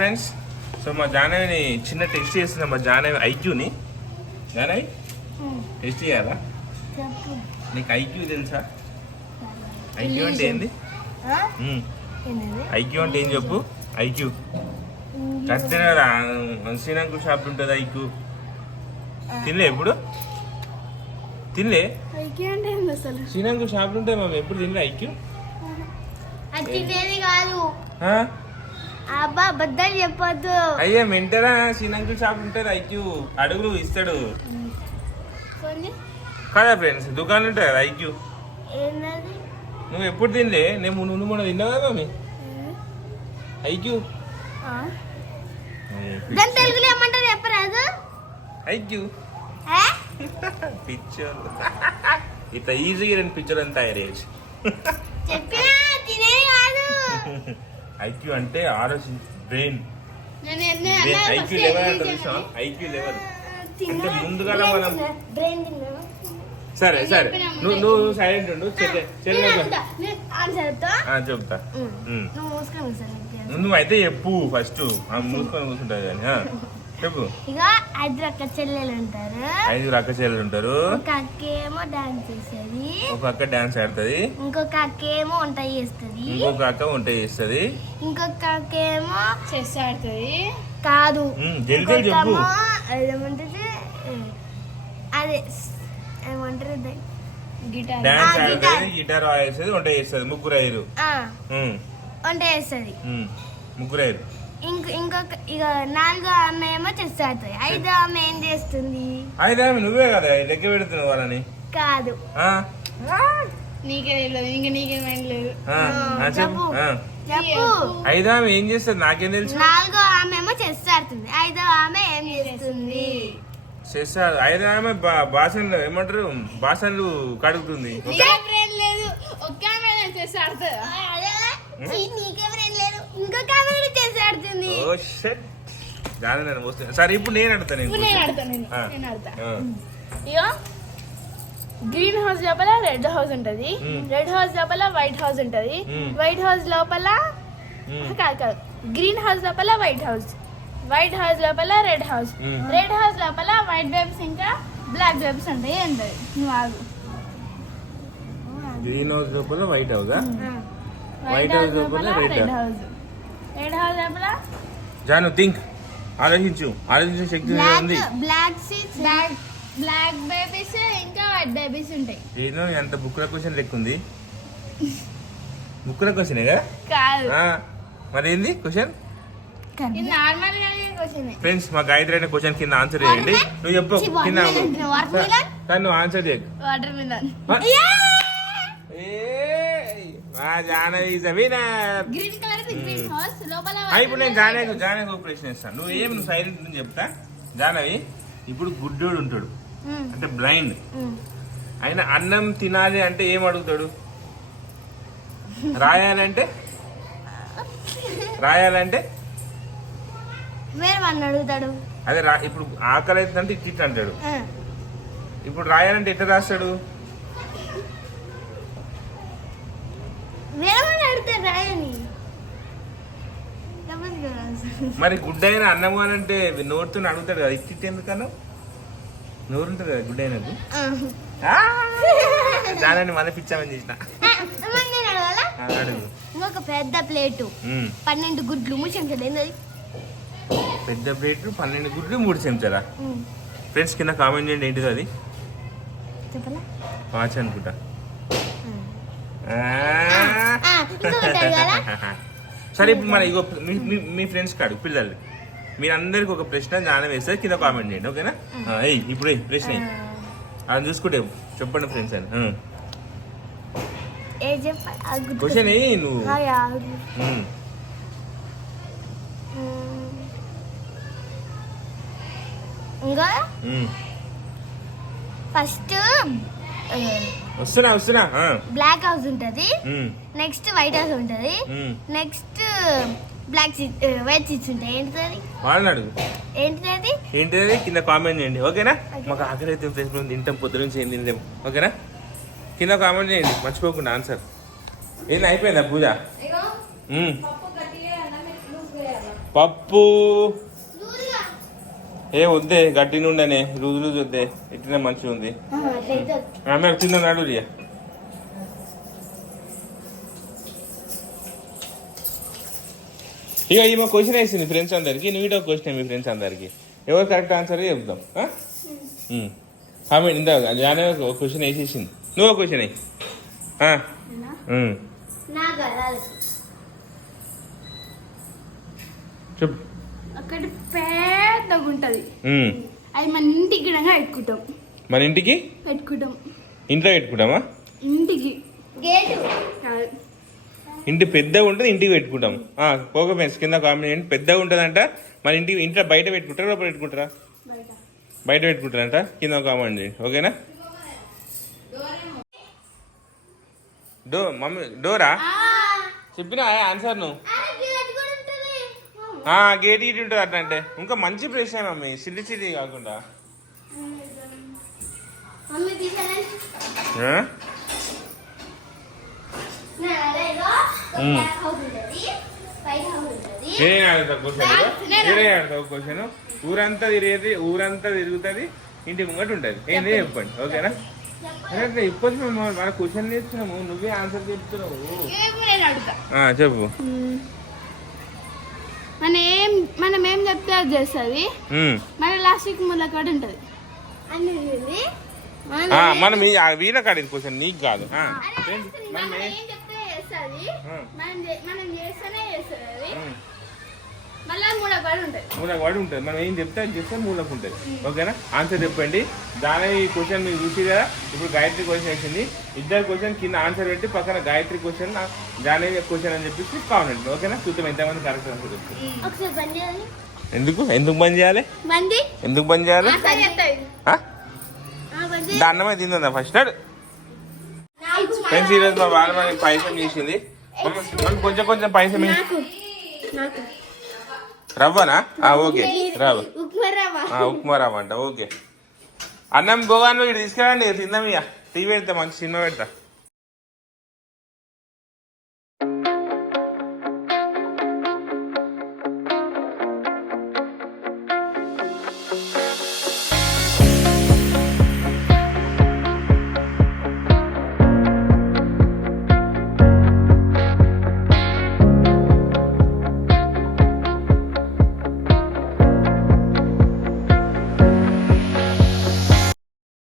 Friends so మా జానవిని చిన్న test చేస్తున్నా మా జానవి ఐక్యూని. జానవి? టెస్ట్ చేయాలా? చెప్పు. నీకు ఐక్యూ తెలుసా? ఐక్యూ అంటే ఏంది? ఏంటది? ఐక్యూ అంటే ఏం చెప్పు? ఐక్యూ. కదా శ్రీలంక షాప్ ఉంటుంది ఐక్యూ? తినలే ఎప్పుడు? తినలే? శ్రీలంక షాప్ ఉంటుంది మేము ఎప్పుడు తినలే ఐక్యూ? అది తినేది కాదు? అబ్బా అబద్ధాలు చెప్పొద్దు. అయ్యా మెంటరా శ్రీలంక షాప్ ఉంటుంది ఐక్యూ. అడుగులు ఇస్తాడు. కదా ఫ్రెండ్స్ దుకాణం ఉంటుంది కదా ఐక్యూ. నువ్వు ఎప్పుడు తినలే? నేను నువ్వు మొన్న తిన్నావు కదా మమ్మీ ఐక్యూ? దాని తెలుగులో ఏమంటారు చెప్పరాదు ఐక్యూ? పిక్చర్ ఇట్లా ఈజీగా రెండు పిక్చర్ అని తయారు చేయొచ్చు. చెప్పినా? తినేది కాదు. ఐక్యూ అంటే ఆలోచన బ్రెయిన్. ఐక్యూ లెవెల్ అంటే చూసావా ఐక్యూ లెవెల్. అంటే ముందుగానే మనం సరే సరే. నువ్వు నువ్వు సైలెంట్ ఉండు. చెప్తా. నువ్వు అయితే చెప్పు ఫస్ట్. మూసుకొని కూర్చుంటుంది కానీ చెప్పు. ఇక ఐదు అక్క చెల్లెలు ఉంటారు. ఐదుగురు అక్క చెల్లెలు ఉంటారు. ఒక అక్క ఏమో డాన్స్ చేసేది ఒక అక్క డాన్స్ ఆడుతుంది. ఇంకొక అక్క ఏమో వంట చేస్తుంది. ఇంకొక అక్క వంట చేస్తుంది. ఇంకొక అక్క ఏమో చెస్ ఆడుతుంది. కాదు. చెప్పు. ఏమంటుంది? అదే ఏమంటారు? గిటార్. డాన్స్ ఆడుతుంది గిటార్. వాయిస్తుంది వంట చేస్తుంది ముగ్గురు అయ్యారు ఆ, వంట చేస్తుంది. ముగ్గురు అయ్యారు ఇంక ఇంకొక ఇక నాలుగో ఆమె ఏమో చెస్ ఆడుతుంది. ఐదో ఆమె ఏం చేస్తుంది? అయితే ఆమె నువ్వే కదా లెక్క పెడుతున్నావు వాళ్ళని. కాదు. ఆ, నీకే తెలియదు ఇంకా నీకేమైనా లేదు. ఆ, ఆ, చెప్పు. చెప్పు. ఆ. చెప్పు. ఐదో ఆమె ఏం చేస్తుంది నాకేం తెలుసు? నాలుగో ఆమె ఏమో చెస్ ఆడుతుంది. ఐదో ఆమె ఏం చేస్తుంది? చేస్తారు ఐదో ఆమె బా- బాసన్లు ఏమంటారు? బాసన్లు కడుగుతుంది. నీకే బ్రెయిన్ లేదు. ఒక్క ఆమె చెస్ ఆడుతుంది? నీకెవరేం లేరు ఇంకొక ఆమె కూడా చెస్ ఆడుతుంది. ఓ షట్ దాని నేను మోస్తున్నా. సరే ఇప్పుడు నేను ఇప్పుడు నేను నేను. ఇక గ్రీన్ హౌస్ లోపల రెడ్ హౌస్ ఉంటది. రెడ్ హౌస్ లోపల వైట్ హౌస్ ఉంటది. వైట్ హౌస్ లోపల. కాదు కాదు. గ్రీన్ హౌస్ లోపల వైట్ హౌస్ వైట్ హౌస్ లోపల రెడ్ హౌస్. రెడ్ హౌస్ లోపల వైట్ బేబ్స్ ఇంకా బ్లాక్ బేబ్స్ ఉంటాయి నువ్వు ఆగు. గ్రీన్ హౌస్ లోపల white house white White house లోపల రెడ్. House Janu think. ఆలోచించు. ఆలోచించే శక్తి ఉంది. బ్లాక్ బ్లాక్ బ్లాక్ బేబీస్ ఇంకా వైట్ బేబీస్ ఉంటాయి. ఏదో ఎంత బుక్కుల క్వశ్చన్ లెక్క ఉంది బుక్కుల క్వశ్చనే కదా? మరి ఏంది క్వశ్చన్? నార్మల్ ఫ్రెండ్స్ మా గాయత్రి అనే క్వశ్చన్ కింద ఆన్సర్ చేయండి. నువ్వు చెప్పు కింద నువ్వు ఆన్సర్ చేయకు. వాటర్ మిలన్ ఏయ్, మా జానవి జమీనర్ గ్రీన్ కలర్ హౌస్ లోపల ఇప్పుడు నేను జానవి జానవి ఒక ప్రశ్న ఇస్తాను నువ్వు ఏమి నువ్వు సైలెంట్ అని చెప్తా? జానవి ఇప్పుడు గుడ్డోడు ఉంటాడు. అంటే బ్లైండ్ ఆయన అన్నం తినాలి అంటే ఏం అడుగుతాడు? రాయాలంటే రాయాలంటే అడుగుతాడు. అదే రా ఇప్పుడు ఆకలి అవుతుందంటే ఇట్ ఇట్ అంటాడు. ఇప్పుడు రాయాలంటే ఎట్లా రాస్తాడు? మరి గుడ్డ అయిన అన్నం అంటే నోరుతో అడుగుతాడు కదా ఇట్ ఇట్ ఎందుకన్నా నోరు ఉంటుంది కదా గుడ్డ అయినకు. దానిని మన పిచ్చామని చేసిన ఇంకొక పెద్ద ప్లేటు. పన్నెండు గుడ్లు ముచ్చించండి ఏంటది పెద్ద ప్లేట్ పన్నెండు గుడ్లు మూడు చెంచాలా? ఫ్రెండ్స్ కింద కామెంట్ చేయండి ఏంటిది అది? చెప్పలా? వాచ్ అనుకుంటా ఆ. ఆ, ఇంకొకటి అడగాలా సరే ఇప్పుడు మన ఇగో మీ- ఫ్రెండ్స్ కాడు పిల్లలు మీరందరికి ఒక ప్రశ్న జ్ఞానం వేస్తే కింద కామెంట్ చేయండి ఓకేనా? ఏయ్ ఇప్పుడు ప్రశ్న. అది చూసుకుంటే చెప్పండి ఫ్రెండ్స్ అని. క్వశ్చన్ నువ్వు. ఇంకా. ఫస్ట్ వస్తున్నా వస్తున్నా. బ్లాక్ హౌస్ ఉంటది. నెక్స్ట్ వైట్ హౌస్ ఉంటది. నెక్స్ట్ బ్లాక్ వైట్ సీట్స్ ఉంటాయి. ఏంటిది వాళ్ళని అడుగు. ఏంటిది ఏంటిది? కింద కామెంట్ చేయండి. ఓకేనా. మాకు ఆకలి అయితే ఫ్రెండ్స్ తింటాం పొద్దు నుంచి ఏం ఓకేనా? కింద కామెంట్ చేయండి. మర్చిపోకుండా ఆన్సర్ ఏంది అయిపోయిందా పూజ. పప్పు ఏ వద్దే గట్టి నుండనే రోజు రోజు వద్దే ఇట్లనే మంచిగా ఉంది. ఆమె తిన్న నాడు రియా. ఇక ఈమె క్వశ్చన్ వేసింది ఫ్రెండ్స్ అందరికి నువ్వు ఇటో క్వశ్చన్ మీ ఫ్రెండ్స్ అందరికి. ఎవరు కరెక్ట్ ఆన్సర్ చెప్దాం ఆమె ఇంత జానే ఒక క్వశ్చన్ వేసేసింది. నువ్వు క్వశ్చన్ రాదు చెప్పు. ఒకటి పెద్దగా ఉంటుంది. అది మన ఇంటికి గిడంగా పెట్టుకుంటాం. మన ఇంటికి? పెట్టుకుంటాం. ఇంట్లో పెట్టుకుంటామా? ఇంటికి. ఇంటి పెద్దగా ఉంటుంది ఇంటికి పెట్టుకుంటాం. ఆ, పోక ఫ్రెండ్స్ కింద కామెంట్ పెద్దగా ఉంటుందంట మన ఇంటికి ఇంట్లో బయట పెట్టుకుంటారా లోపల పెట్టుకుంటారా? బయట. బయట పెట్టుకుంటారంట కింద కామెంట్ చేయండి. ఓకేనా? డో మమ్మీ డోరా? చెప్పినా ఆన్సర్ నువ్వు గేట్ ఇటు ఉంటుంది అట్లా అంటే. ఇంకా మంచి ప్రశ్న మమ్మీ. సిల్లి సిల్లి కాకుండా. మమ్మీ ఉంటుంది. నేనే ఆడతా క్వశ్చన్ నేనే ఆడతావు క్వశ్చన్ ఊరంతా తిరిగేది ఊరంతా తిరుగుతుంది ఇంటి ముంగట ఉంటుంది. ఏంది చెప్పండి. ఓకేనా? మేము మన క్వశ్చన్ నేర్చుకున్నాము నువ్వే ఆన్సర్ చెప్తున్నావు. చెప్పు. ఏం మనం ఏం చెప్తే అది చేస్తుంది. మన లాస్ట్కి ఉంటుంది. అని ఉంది ఆ, మనం వీణ కాడింది క్వశ్చన్ నీకు కాదు. మనం ఏ- చెప్తే చేస్తుంది? మనం చేస్తేనే చేస్తుంది అది ఉమ్. మళ్ళీ ముళ్ళకాడ ఉంటుంది మూలకు వాడి ఉంటుంది మనం ఏం చెప్తే అది చేస్తే మూలకు ఉంటుంది ఓకేనా? ఆన్సర్ చెప్పండి. దాని ఈ క్వశ్చన్ మీరు చూసి కదా? ఇప్పుడు గాయత్రి క్వశ్చన్ వేసింది. ఇద్దరు క్వశ్చన్ కింద ఆన్సర్ పెట్టి పక్కన గాయత్రి క్వశ్చన్ జానే క్వశ్చన్ అని చెప్పేసి కామెంట్. ఓకేనా? చూద్దాం ఎంతమంది కరెక్ట్ ఆన్సర్ చెప్తారు. ఎందుకు? ఎందుకు బంద్ చేయాలి? ఎందుకు బంద్ చేయాలి? దాన్నమే తిందా ఫస్ట్ నాడు ఫ్రెండ్స్ ఈరోజు మా వాళ్ళ మనకి పైసలు చేసింది మమ్మీ కొంచెం కొంచెం నాకు. రవ్వనా? ఓకే. రవ్వ. ఉప్మా రవ్వ. అంట ఓకే. అన్నం ఇటు తీసుకురండి తిందాం ఇక. టీవీ పెడతా మంచి సినిమా పెడతా.